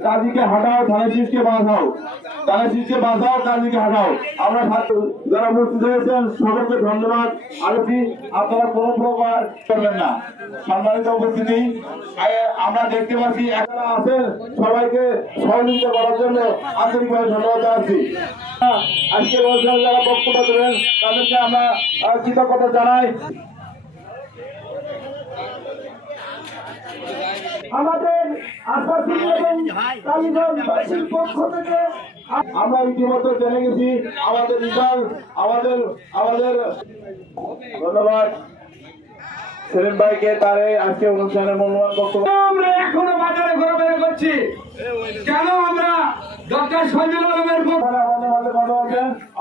কাজীকে হাঁটাও ধানের শীষকে বাঁধাও ধানের শীষকে বাঁধাও কাজীকে হাঁটাও। আমরা যারা উপস্থিত হয়েছেন সকলকে ধন্যবাদ। আরতি আপনারা কোনো প্রকার করবেন না। সম্মানিত উপস্থিতি আমরা দেখতে পাচ্ছি এখানে আছেন সবাইকে সহযোগিতা করার জন্য আন্তরিকভাবে ধন্যবাদ জানাচ্ছি। আহ, আজকে অনুষ্ঠানে যারা বক্তব্য দেবেন তাদেরকে আমরা কৃতজ্ঞতা জানাই। আমাদের আমরা ইতিমধ্যে জেনে গেছি আমাদের রিজাল্ট আমাদের আমাদের ধন্যবাদ সেলিম ভাইকে তার আজকে অনুষ্ঠানের মূল্যবান বক্তব্য আমরা এখনও বাজারে ঘোরাফেরা করছি কেন আমরা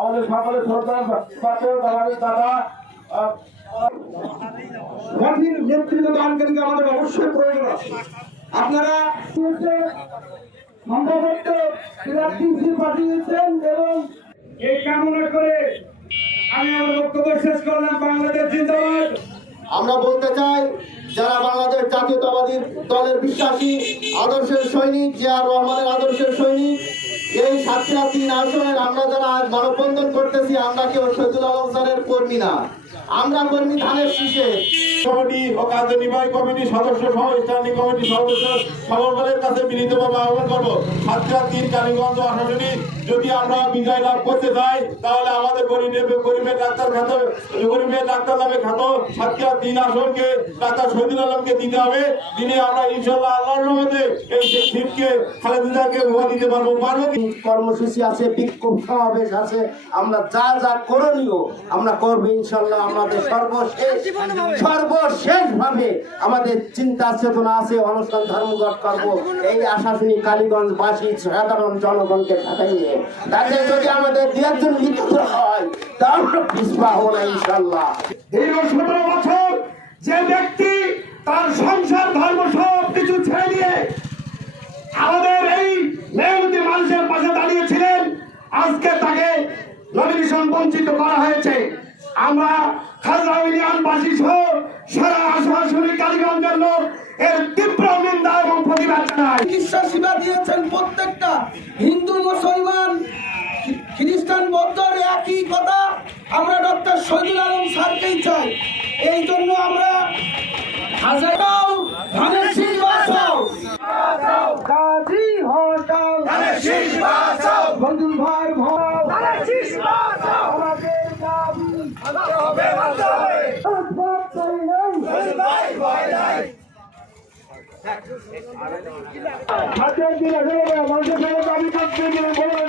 আমাদের সকলের শ্রদ্ধা আমাদের দাদা জাতির নেতৃত্ব আমাদের অবশ্যই প্রয়োজন আপনারা শেষ করলাম। বাংলাদেশ আমরা বলতে চাই, যারা বাংলাদেশ জাতীয়তাবাদী দলের বিশ্বাসী, আদর্শের সৈনিক জিয়ার রহমানের আদর্শের সৈনিক, এই সাতক্ষীরা তিন আসনের আমরা যারা আজ মানববন্ধন করতেছি, আমরা কেউ শহীদুল আলম স্যারের কর্মী না। আমরা কর্মী ধানের শীষে। কমিটি ও কার্যনির্বাহী কমিটির সদস্য সহ স্থানীয় কমিটির সদস্য সকলের কাছে বিনীতভাবে আহ্বান করব। সাতক্ষীরা তিন কালীগঞ্জ আসনে যদি আমরা বিজয় লাভ করতে চাই তাহলে আমাদের গরিবের ডাক্তার খাত গরিবের ডাক্তার নামে খাত সাতক্ষীরা তিন আসনকে ডাক্তার শহীদুল আলমকে দিতে হবে। দিনে আমরা ইনশাল্লাহ আল্লাহর রহমতে এই সেই সিটকে খালেদিদাকে ভোয়া দিতে পারব পারব কর্মসূচি আছে বিক্ষোভ সমাবেশ আছে। আমরা যা যা করণীয় আমরা করব ইনশাল্লাহ আমাদের সর্বশেষ সর্বশেষ ভাবে আমাদের চিন্তা চেতনা আছে অনুষ্ঠান ধর্মঘট করব। এই আশাশুনি কালীগঞ্জ বাসী সাধারণ জনগণকে ঢাকাই নিয়ে তাতে যদি আমাদের দু একজন মৃত্যু হয় তা আমরা পিছপা হব না ইনশাল্লাহ দীর্ঘ সতেরো বছর যে ব্যক্তি তার সংসার ধর্ম সব কিছু ছেড়ে দিয়ে আমাদের এই মেহনতি মানুষের পাশে দাঁড়িয়েছিলেন আজকে তাকে নমিনেশন বঞ্চিত করা হয়েছে। আমরা খাজা ইউনিয়নবাসী সহ সারা আশাশুনি কালীগঞ্জের লোক এর তীব্র নিন্দা এবং প্রতিবাদ চিকিৎসা সেবা দিয়েছেন প্রত্যেকটা হিন্দু মুসলমান খ্রিস্টান বৌদ্ধর একই কথা। আমরা ডক্টর শহীদুল আলম স্যারকেই চাই। এই জন্য আমরা হাজারাও ধানের শীষ বাঁচাও। কাজী হটাও। ধানের শীষ বাঁচাও বন্ধুর ভাই হাতের দিকে মানুষের সঙ্গে আমি করতে গিয়ে বলে